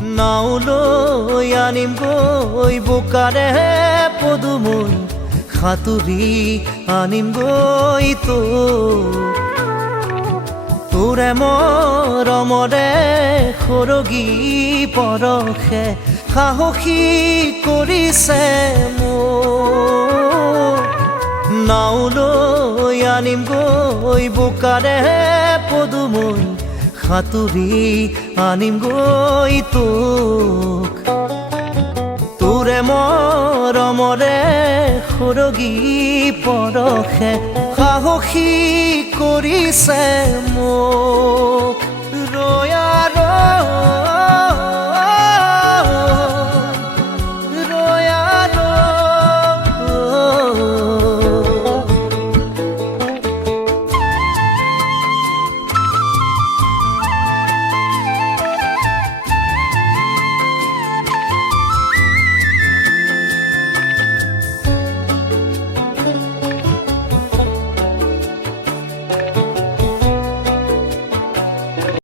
নাওলৈ আনিম গৈ বোকাৰে পদুমৈ সাঁতুৰি আনিম গৈ তোৰে মৰমৰে সৰগী পৰশে সাহসী কৰিছে মোক নাওলৈ আনিম গৈ বোকাৰে পদুমৈ সাঁতুৰি আনিম গৈ তোৰে মৰমৰে সৰগী পৰশে সাহসী কৰিছে মোক ৰৈ